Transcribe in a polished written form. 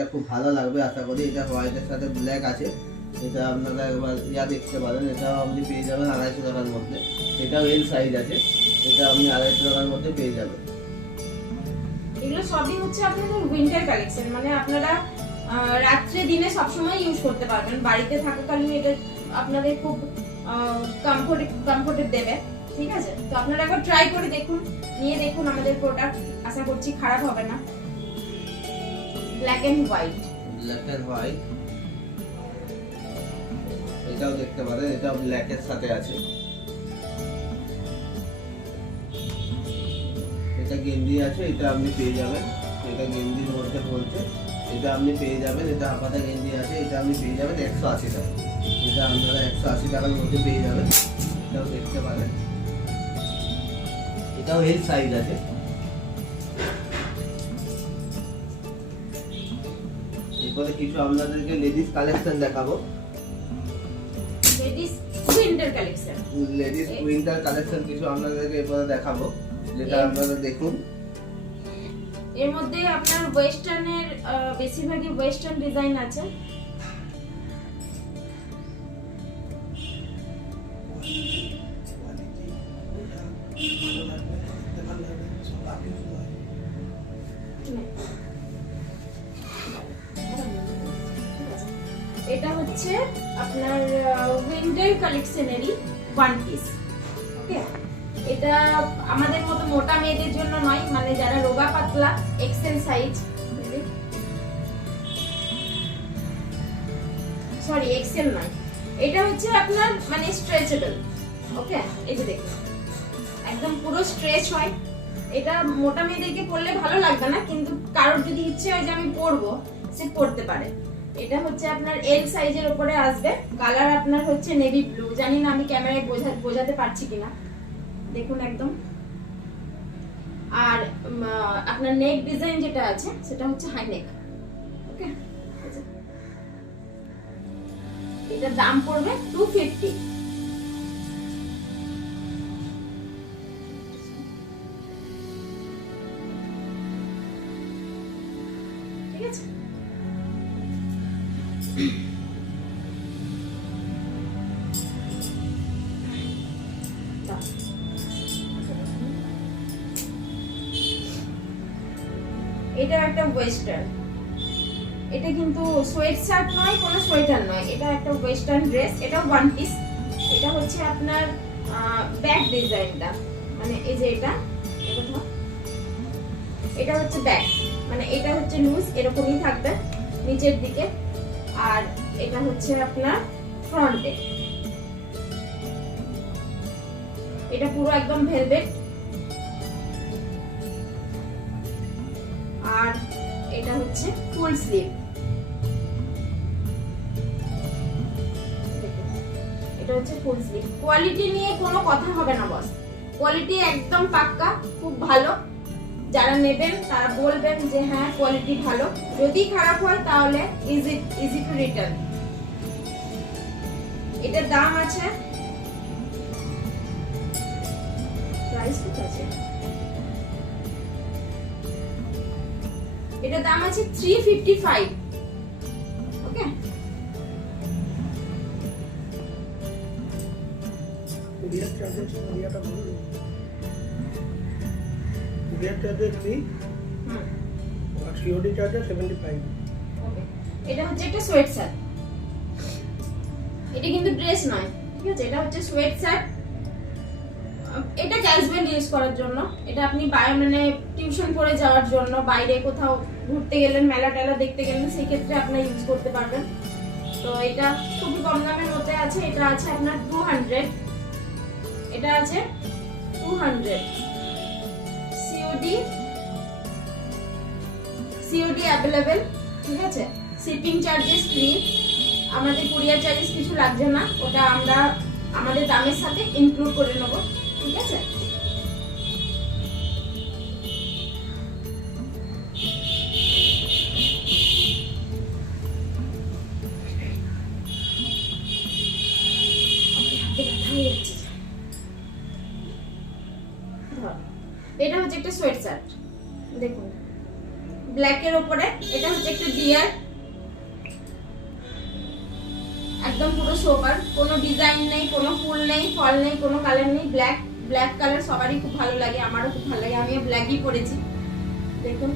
এটা খুব ভালো লাগবে আশা করি। এটা হোয়াইটের সাথে ব্ল্যাক আছে, এটা আপনারা একবার দেখতে পারেন। এটাও আপনি পেয়ে যাবেন 250 টাকার মধ্যে। এটাও এল সাইজ আছে, এটা আপনি 250 টাকার মধ্যে পেয়ে যাবেন। এগুলো সবই হচ্ছে আপনাদের উইন্টার কালেকশন, মানে আপনারা রাত্রে দিনে সবসময় ইউজ করতে পারবেন। বাড়িতে থাকাকালীন এটা আপনাদের খুব কমফোর্টেড দেবে, ঠিক আছে? তো আপনারা একবার ট্রাই করে দেখুন, নিয়ে দেখুন আমাদের প্রোডাক্ট, আশা করছি খারাপ হবে না। ব্ল্যাক এন্ড হোয়াইট, এটাও দেখতে পারেন, এটাও ব্ল্যাকের সাথে আছে। এটা গেঞ্জি আছে, এটা আপনি পেয়ে যাবেন। এটা গেঞ্জির মধ্যে বলছে, এটা আপনি পেয়ে যাবেন। এটা হাফাতা গেঞ্জি আছে, এটা আপনি পেয়ে যাবেন 180 টাকা। এটা আপনারা 180 টাকার মধ্যে পেয়ে যাবেন। এটাও দেখতে পারেন, এটাও এল সাইজ আছে। এরপরে কিছু আপনাদেরকে লেডিস কালেকশন দেখাবো। Ladies winter collection, ladies winter collection কিছু আপনাদেরকে এরপরে দেখাবো, যেটা আপনারা দেখুন। এর মধ্যে আপনার ওয়েস্টার্নের বেশিরভাগই ওয়েস্টার্ন ডিজাইন আছে। এটা হচ্ছে আপনার উইন্টার কালেকশনেরই ওয়ান পিস। ওকে, এটা আমাদের মতো মোটা মেয়েদের জন্য নয়, মানে যারা রোগা পাতলা, এক্সেল সাইজ, সরি এক্সেল নয়, এটা হচ্ছে আপনার মানে স্ট্রেচেবল। ওকে, এই যে দেখুন একদম পুরো স্ট্রেচ হয়। এটা মোটা মেয়েদেরকে পরলে ভালো লাগবে না, কিন্তু কারোর যদি ইচ্ছে হয় যে আমি পরবো, সে পরতে পারে। এটা হচ্ছে আপনার এল সাইজের উপরে আসবে। কালার আপনার হচ্ছে নেভি ব্লু, জানি না আমি ক্যামেরায় বোঝাতে পারছি কিনা, দেখুন একদম। আর আপনার নেক ডিজাইন যেটা আছে সেটা হচ্ছে হাই নেক। ওকে, এটার দাম পড়বে 250। ঠিক আছে, এটা একটা ওয়েস্টার্ন। এটা কিন্তু সোয়েট শার্ট নয়, কোনো সোয়েটার নয়, এটা একটা ওয়েস্টার্ন ড্রেস। এটা ওয়ান পিস। এটা হচ্ছে আপনার ব্যাক ডিজাইনটা, মানে এই যে এটা হচ্ছে ব্যাক, মানে এটা হচ্ছে লুজ, এরকমই থাকবে নিচের দিকে। আর এটা হচ্ছে আপনার ফ্রন্টে, এটা পুরো একদম ভেলভেট। আর এটা হচ্ছে ফুল স্লিভ। এটা হচ্ছে ফুল স্লিভ। কোয়ালিটি নিয়ে কোনো কথা হবে না বস, কোয়ালিটি একদম পাক্কা, খুব ভালো। যারা নেবেন তারা বলবেন যে হ্যাঁ কোয়ালিটি ভালো। যদি খারাপ হয় তাহলে ইজি টু রিটার্ন। এটার দাম আছে, প্রাইস কত আছে, এটার দাম আছে 355। ওকে, কুরিয়ার চার্জেস কুরিয়ারটা বলুন। কুরিয়ার চার্জেস ফ্রি, আর সিওডি চার্জেস 75। ওকে, এটা হচ্ছে একটা সোয়েট শার্ট। এটা কিন্তু ড্রেস নয়, ঠিক আছে? এটা হচ্ছে সোয়েট শার্ট। এটা ক্যাজুয়াল ইউজ করার জন্য, এটা আপনি মানে টিউশন পড়ে যাওয়ার জন্য, বাইরে কোথাও ঘুরতে গেলেন, মেলা টেলা দেখতে গেলেন, সেই ক্ষেত্রে আপনি ইউজ করতে পারবেন। তো এটা খুবই কম দামের মধ্যে আছে। এটা আছে আপনার 200, এটা আছে 200। সিওডি অ্যাভেলেবেল, ঠিক আছে? শিপিং চার্জেস ফ্রি, আমাদের কুরিয়ার চার্জেস কিছু লাগছে না, ওটা আমরা আমাদের দামের সাথে ইনক্লুড করে নেব, ঠিক আছে? এটা হচ্ছে একটা সোয়েট শার্ট, দেখুন ব্ল্যাকের উপরে। এটা হচ্ছে একটা ডিয়ার, একদম পুরো সোবার, কোনো ডিজাইন নেই, কোনো ফুল নেই, ফল নেই, কোনো কালার নেই, ব্ল্যাক। ব্ল্যাক কালার সবারই খুব ভালো লাগে, আমারও খুব ভালো লাগে, আমিও ব্ল্যাকই পরেছি। দেখুন